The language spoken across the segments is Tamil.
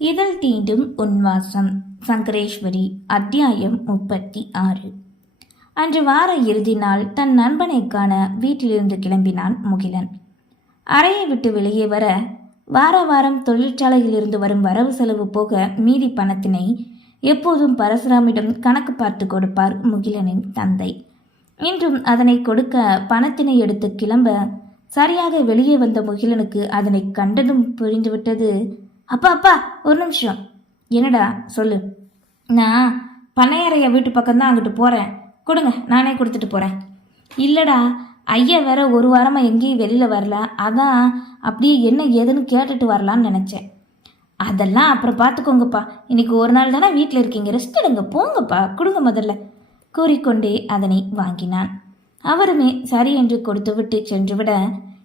இதழ் தீண்டும் உன்வாசம் சங்கரேஸ்வரி அத்தியாயம் முப்பத்தி ஆறு. அன்று வார இறுதி நாள் தன் நண்பனை காண வீட்டிலிருந்து கிளம்பினான் முகிலன். அறையை விட்டு வெளியே வர வார வாரம் தொழிற்சாலையிலிருந்து வரும் வரவு செலவு போக மீதி பணத்தினை எப்போதும் பரசுராமிடம் கணக்கு பார்த்து கொடுப்பார் முகிலனின் தந்தை. இன்றும் அதனை கொடுக்க பணத்தினை எடுத்து கிளம்ப சரியாக வெளியே வந்த முகிலனுக்கு அதனை கண்டதும் புரிந்துவிட்டது. அப்பா அப்பா ஒரு நிமிஷம். என்னடா சொல்லு. நான் பண்ணையறைய வீட்டு பக்கம்தான் அங்கிட்டு போகிறேன் கொடுங்க நானே கொடுத்துட்டு போகிறேன் இல்லைடா ஐயா வேற ஒரு வாரமாக எங்கேயும் வெளியில் வரல. அதான் அப்படியே என்ன ஏதுன்னு கேட்டுட்டு வரலான்னு நினச்சேன். அதெல்லாம் அப்புறம் பார்த்துக்கோங்கப்பா இன்னைக்கு ஒரு நாள் தானே வீட்டில் இருக்கீங்க. ரெஸ்ட் எடுங்க போங்கப்பா. கொடுங்க முதல்ல. கூறிக்கொண்டே அதனை வாங்கினான். அவருமே சரி என்று கொடுத்துவிட்டு சென்றுவிட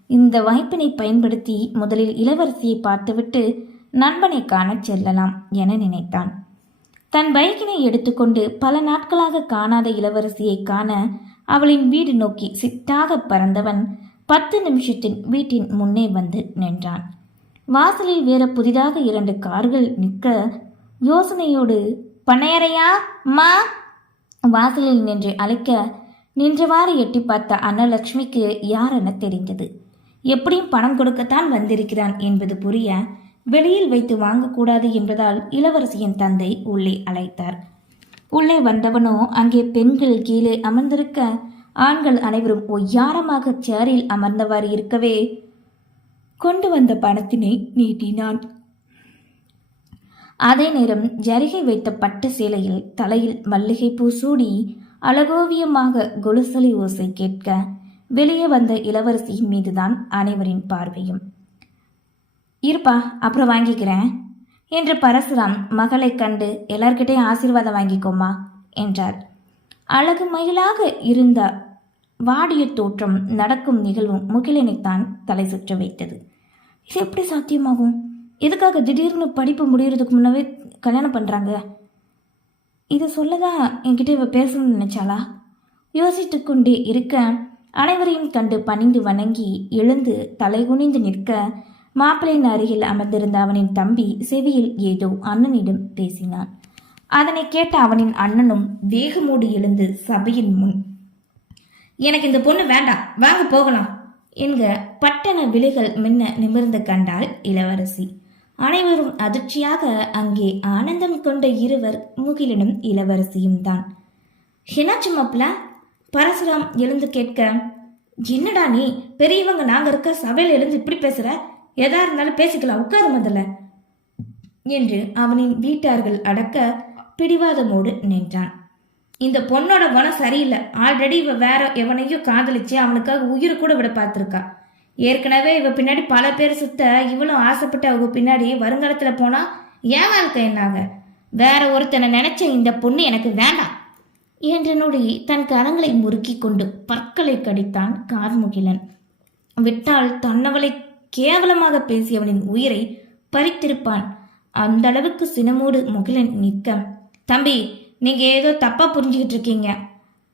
இந்த வாய்ப்பினை பயன்படுத்தி முதலில் இளவரசியை பார்த்துவிட்டு நண்பனை காணச் செல்லலாம் என நினைத்தான். தன் பைக்கினை எடுத்துக்கொண்டு பல நாட்களாக காணாத இளவரசியை காண அவளின் வீடு நோக்கி சிட்டாக பறந்தவன் பத்து நிமிஷத்தின் வீட்டின் முன்னே வந்து நின்றான். வாசலில் வேற புதிதாக இரண்டு கார்கள் நிற்க யோசனையோடு பண்ணையறையா மா வாசலில் நின்று அழைக்க நின்றவாறு எட்டி பார்த்த அன்னலட்சுமிக்கு என தெரிந்தது. எப்படியும் பணம் கொடுக்கத்தான் வந்திருக்கிறான் என்பது புரிய வெளியில் வைத்து வாங்கக்கூடாது என்பதால் இளவரசியின் தந்தை உள்ளே அழைத்தார். உள்ளே வந்தவனோ அங்கே பெண்கள் கீழே அமர்ந்திருக்க ஆண்கள் அனைவரும் ஒய்யாரமாக சேரில் அமர்ந்தவாறு இருக்கவே கொண்டு வந்த பணத்தினை நீட்டினான். அதே நேரம் ஜரிகை வைத்த பட்டு சேலையில் தலையில் மல்லிகைப்பூ சூடி அழகோவியமாக கொலுசலி ஓசை கேட்க வெளியே வந்த இளவரசியின் மீதுதான் அனைவரின் பார்வையும். இருப்பா அப்புறம் வாங்கிக்கிறேன். என்று பரசுராம் மகளை கண்டு எல்லார்கிட்டையும் ஆசீர்வாதம் வாங்கிக்கோமா என்றார். அழகு மயிலாக இருந்த வாடிய தோற்றம் நடக்கும் நிகழ்வும் முகிலனைத்தான் தலை சுற்ற வைத்தது. இது எப்படி சாத்தியமாகும்? எதுக்காக திடீர்னு படிப்பு முடிகிறதுக்கு முன்னவே கல்யாணம் பண்ணுறாங்க இதை சொல்லதான் என்கிட்ட இவ பேசணும்னு நினைச்சாளா? யோசித்து கொண்டே இருக்க அனைவரையும் கண்டு பணிந்து வணங்கி எழுந்து தலை குனிந்து நிற்க மாப்பிள்ளையின் அருகில் அமர்ந்திருந்த அவனின் தம்பி செவியில் ஏதோ அண்ணனிடம் பேசினான். அதனை கேட்ட அவனின் அண்ணனும் வேகமோடு எழுந்து சபையின் முன் எனக்கு இந்த பொண்ணு வேண்டாம் வாங்க போகலாம் என்க பட்டண விழிகள் மின்ன நிமிர்ந்து கண்டாள் இளவரசி. அனைவரும் அதிர்ச்சியாக அங்கே ஆனந்தம் கொண்ட இருவர் முகிலனும் இளவரசியும் தான். என்னாச்சு மாப்பிள? பரசுராம் எழுந்து கேட்க என்னடா நீ? பெரியவங்க நாங்க இருக்க சபையில் எழுந்து இப்படி பேசுற? எதா இருந்தாலும் பேசிக்கலாம் உட்காரு முதல்ல. என்று அவனின் வீட்டார்கள் அடக்க பிடிவாதமோடு நின்றான். இந்த பொண்ணோட குணம் சரியில்லை. ஆல்ரெடி இவ வேற எவனையும் காதலிச்சு அவனுக்காக உயிரை கூட விட பார்த்துருக்கா. ஏற்கனவே இவ பின்னாடி பல பேர் சுத்த இவளும் ஆசைப்பட்டு அவங்க பின்னாடி வருங்காலத்துல போனா ஏன் வாழ்க்கை என்னாக? வேற ஒருத்தனை நினைச்ச இந்த பொண்ணு எனக்கு வேண்டாம் என்று நொடி தன் கரங்களை முறுக்கி கொண்டு பற்களை கடித்தான் கார்முகிலன். விட்டால் தன்னவளை கேவலமாக பேசியவனின் உயிரை பறித்திருப்பான். அந்த அளவுக்கு சினமோடு முகிலன் நிற்க தம்பி நீங்க ஏதோ தப்பா புரிஞ்சுக்கிட்டு இருக்கீங்க.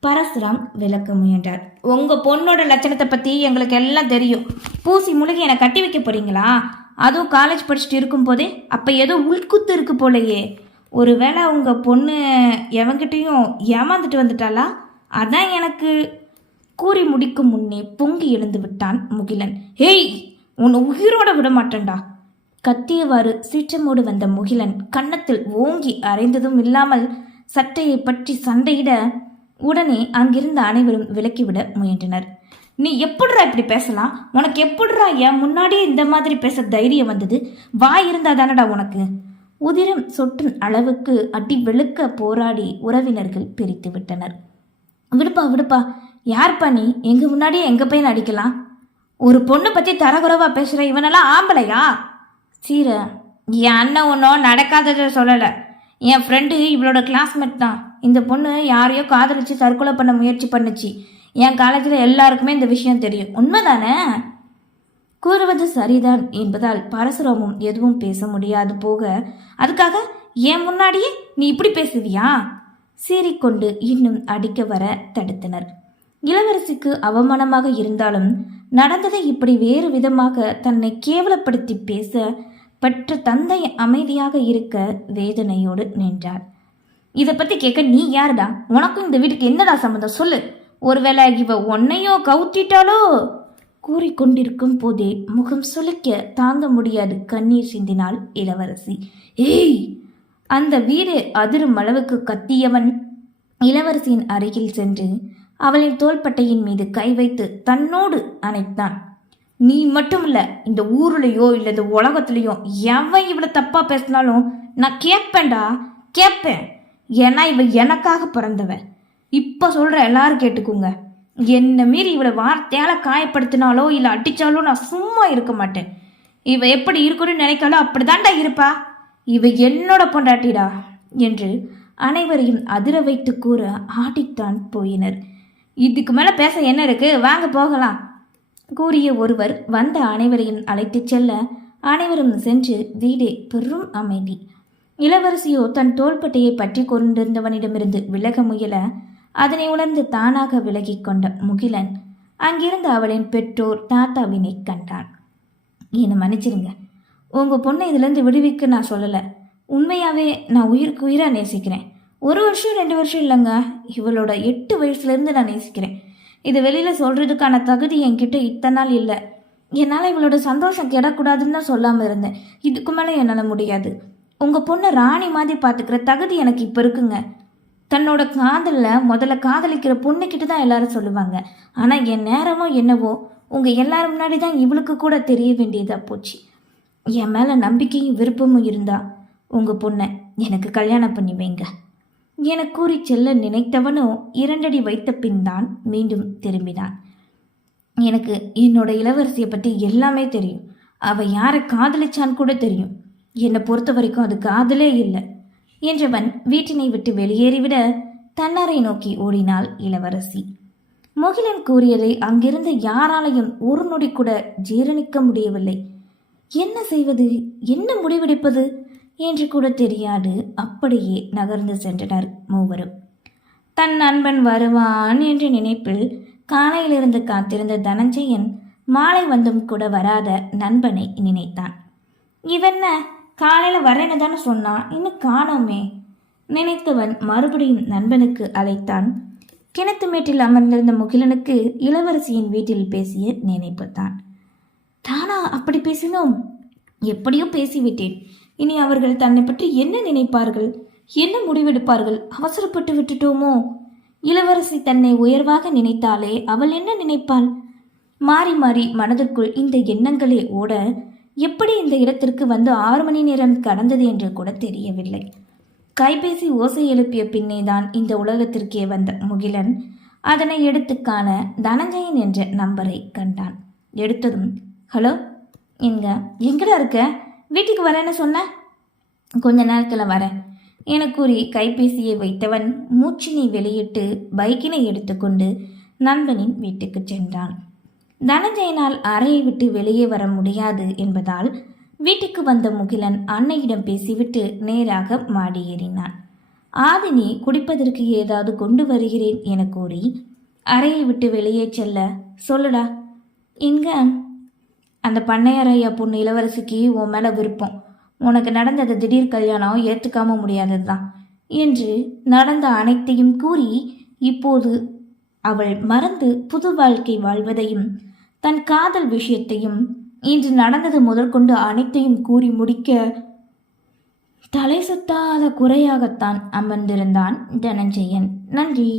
பரசுராம் விளக்க முயன்றார். உங்க பொண்ணோட லட்சணத்தை பத்தி எங்களுக்கு எல்லாம் தெரியும். பூசி முழுகி என்னை கட்டி வைக்க போறீங்களா? அதுவும் காலேஜ் படிச்சுட்டு இருக்கும்போதே அப்ப ஏதோ உள்குத்து இருக்கு போலயே. ஒருவேளை உங்க பொண்ணு எவங்கிட்டையும் ஏமாந்துட்டு வந்துட்டாளா? அதான் எனக்கு. கூறி முடிக்கும் முன்னே பொங்கி எழுந்து விட்டான் முகிலன். ஹேய் உன்னை உயிரோட விட மாட்டேன்டா கத்தியவாறு சீற்றமோடு வந்த முகிலன் கன்னத்தில் ஓங்கி அரைந்ததும் இல்லாமல் சட்டையை பற்றி சண்டையிட உடனே அங்கிருந்த அனைவரும் விலக்கிவிட முயன்றனர். நீ எப்படிரா இப்படி பேசலாம்? உனக்கு எப்படிரா ஏன் முன்னாடியே இந்த மாதிரி பேச தைரியம் வந்தது? வாய் இருந்தா தானடா உனக்கு? உதிரம் சொட்டும் அளவுக்கு அடி வெளுக்க போராடி உறவினர்கள் பிரித்து விட்டனர். விடுப்பா விடுப்பா. யார்ப்பா நீ? எங்க முன்னாடியே எங்க போய் அடிக்கலாம்? ஒரு பொண்ணை பற்றி தரகுறவா பேசுகிற இவனெல்லாம் ஆம்பளையா? சீர என் அண்ணன் ஒன்றும் நடக்காததை சொல்லலை. என் ஃப்ரெண்டு இவளோட கிளாஸ்மேட் தான். இந்த பொண்ணு யாரையோ காதலிச்சு தற்கொலை பண்ண முயற்சி பண்ணுச்சு. என் காலேஜில் எல்லாருக்குமே இந்த விஷயம் தெரியும். உண்மைதானே? கூறுவது சரிதான் என்பதால் பரசுராமும் எதுவும் பேச முடியாது போக அதுக்காக என் முன்னாடியே நீ இப்படி பேசுவியா? சீறிக்கொண்டு இன்னும் அடிக்க வர தடுத்தனர். இளவரசிக்கு அவமானமாக இருந்தாலும் நடந்ததை இப்படி வேறு விதமாக தன்னை கேவலப்படுத்தி பேச பெற்ற தந்தை அமைதியாக இருக்க வேதனையோடு நின்றார். இதை பத்தி கேட்க நீ யாருடா? உனக்கும் இந்த வீட்டுக்கு என்னடா சம்மந்தம் சொல்லு. ஒருவேளை இவ உன்னையோ கவுத்திட்டாலோ கூறிக்கொண்டிருக்கும் போதே முகம் சுளிக்க தாங்க முடியாது கண்ணீர் சிந்தினாள் இளவரசி. ஏய்! அந்த வீடு அதிரும் அளவுக்கு கத்தியவன் இளவரசியின் அருகில் சென்று அவளின் தோள்பட்டையின் மீது கை வைத்து தன்னோடு அணைத்தான். நீ மட்டும் இல்லை இந்த ஊர்லயோ இல்ல இந்த உலகத்திலயோ எவன் இவ்வளவு தப்பா பேசினாலும் நான் கேட்பேன்டா கேட்பேன். ஏன்னா இவ எனக்காக பிறந்தவ. இப்ப சொல்ற எல்லாரும் கேட்டுக்குங்க. என்ன மீறி இவளை வார்த்தையால காயப்படுத்தினாலோ இல்ல அடிச்சாலோ நான் சும்மா இருக்க மாட்டேன். இவ எப்படி இருக்கணும்னு நினைக்காலோ அப்படிதான்டா இருப்பா. இவ என்னோட பொண்டாட்டிடா என்று அனைவரையும் அதிர வைத்து கூற ஆடித்தான் போயினர். இதுக்கு மேலே பேச என்ன இருக்கு? வாங்க போகலாம். கூறிய ஒருவர் வந்த அனைவரையும் அழைத்துச் செல்ல அனைவரும் சென்று வீடே பெரும் அமைதி. இளவரசியோ தன் தோள்பட்டையை பற்றி கொண்டிருந்தவனிடமிருந்து விலக முயல அதனை உணர்ந்து தானாக விலகிக் கொண்ட முகிலன் அங்கிருந்து அவளின் பெற்றோர் தாத்தாவினை கண்டான். என்னை மன்னிச்சிருங்க. உங்கள் பொண்ணை இதுலேருந்து விடுவிக்க நான் சொல்லலை. உண்மையாகவே நான் உயிருக்கு உயிராக நேசிக்கிறேன். ஒரு வருஷம் ரெண்டு வருஷம் இல்லைங்க. இவளோட எட்டு வயசுலேருந்து நான் நேசிக்கிறேன். இது வெளியில் சொல்கிறதுக்கான தகுதி என்கிட்ட இத்தனை நாள் இல்லை. என்னால் இவளோட சந்தோஷம் கெடக்கூடாதுன்னு தான் சொல்லாமல் இருந்தேன். இதுக்கு மேலே என்னால் முடியாது. உங்கள் பொண்ணை ராணி மாதிரி பார்த்துக்கிற தகுதி எனக்கு இப்போ இருக்குங்க. தன்னோட காதலில் முதல்ல காதலிக்கிற பொண்ணுக்கிட்ட தான் எல்லாரும் சொல்லுவாங்க. ஆனால் என் நேரமோ என்னவோ உங்கள் எல்லாரும் முன்னாடி தான் இவளுக்கு கூட தெரிய வேண்டியதாக போச்சு. என் மேலே நம்பிக்கையும் விருப்பமும் இருந்தால் உங்கள் பொண்ணை எனக்கு கல்யாணம் பண்ணி வைங்க. என கூறி செல்ல நினைத்தவனோ இரண்டடி வைத்த பின் தான் மீண்டும் திரும்பினான். எனக்கு என்னோட இளவரசியை பற்றி எல்லாமே தெரியும். அவ யாரை காதலிச்சான்னு கூட தெரியும். என்னை பொறுத்த வரைக்கும் அது காதலே இல்லை. என்றவன் வீட்டினை விட்டு வெளியேறிவிட தன்னாரை நோக்கி ஓடினாள் இளவரசி. முகிலன் கூறியதை அங்கிருந்த யாராலையும் ஒரு நொடி கூட ஜீரணிக்க முடியவில்லை. என்ன செய்வது? என்ன முடிவெடுப்பது? என்று கூட தெரியாது. அப்படியே நகர்ந்து சென்றனர் மூவரும். தன் நண்பன் வருவான் என்ற நினைப்பில் காலையிலிருந்து காத்திருந்த தனஞ்சயன் மாலை வந்தும் கூட வராத நண்பனை நினைத்தான். இவன்ன? காலையில் வரேன்னு தானே சொன்னான். இன்னும் காணோமே. நினைத்தவன் மறுபடியும் நண்பனுக்கு அழைத்தான். கிணத்து மேட்டில் அமர்ந்திருந்த முகிலனுக்கு இளவரசியின் வீட்டில் பேசிய நினைப்பு தான் தானா? அப்படி பேசினோம்? எப்படியோ பேசிவிட்டேன். இனி அவர்கள் தன்னை பற்றி என்ன நினைப்பார்கள்? என்ன முடிவெடுப்பார்கள்? அவசரப்பட்டு விட்டுட்டோமோ? இளவரசி தன்னை உயர்வாக நினைத்தாலே அவள் என்ன நினைப்பாள்? மாறி மாறி மனதிற்குள் இந்த எண்ணங்களே ஓட எப்படி இந்த இடத்திற்கு வந்து ஆறு மணி நேரம் கடந்தது என்று கூட தெரியவில்லை. கைபேசி ஓசை எழுப்பிய பின்னே தான் இந்த உலகத்திற்கே வந்த முகிலன் அதனை எடுத்து காண தனஞ்சயன் என்ற நம்பரை கண்டான். எடுத்ததும் ஹலோ எங்க எங்கடா இருக்க? வீட்டுக்கு வரேன்னு சொன்ன? கொஞ்ச நேரத்தில் வரேன். என கூறி கைபேசியை வைத்தவன் மூச்சினை வெளியிட்டு பைக்கினை எடுத்துக்கொண்டு நண்பனின் வீட்டுக்கு சென்றான். தனஞ்சயனால் அறையை விட்டு வெளியே வர முடியாது என்பதால் வீட்டுக்கு வந்த முகிலன் அன்னையிடம் பேசிவிட்டு நேராக மாடி ஏறினான். ஆதினி குடிப்பதற்கு ஏதாவது கொண்டு வருகிறேன் என கூறி அறையை விட்டு வெளியே செல்ல சொல்லுடா. எங்க? அந்த பண்ணையார் ஐயா பொண்ணு இளவரசிக்கு உன் மேலே விருப்பம். உனக்கு நடந்தது திடீர் கல்யாணம் ஏற்றுக்காம முடியாதது தான் என்று நடந்த அனைத்தையும் கூறி இப்போது அவள் மறந்து புது வாழ்க்கை வாழ்வதையும் தன் காதல் விஷயத்தையும் இன்று நடந்தது முதற்கொண்டு அனைத்தையும் கூறி முடிக்க தலை சுத்தாத குறையாகத்தான் அமர்ந்திருந்தான் தனஞ்சயன். நன்றி.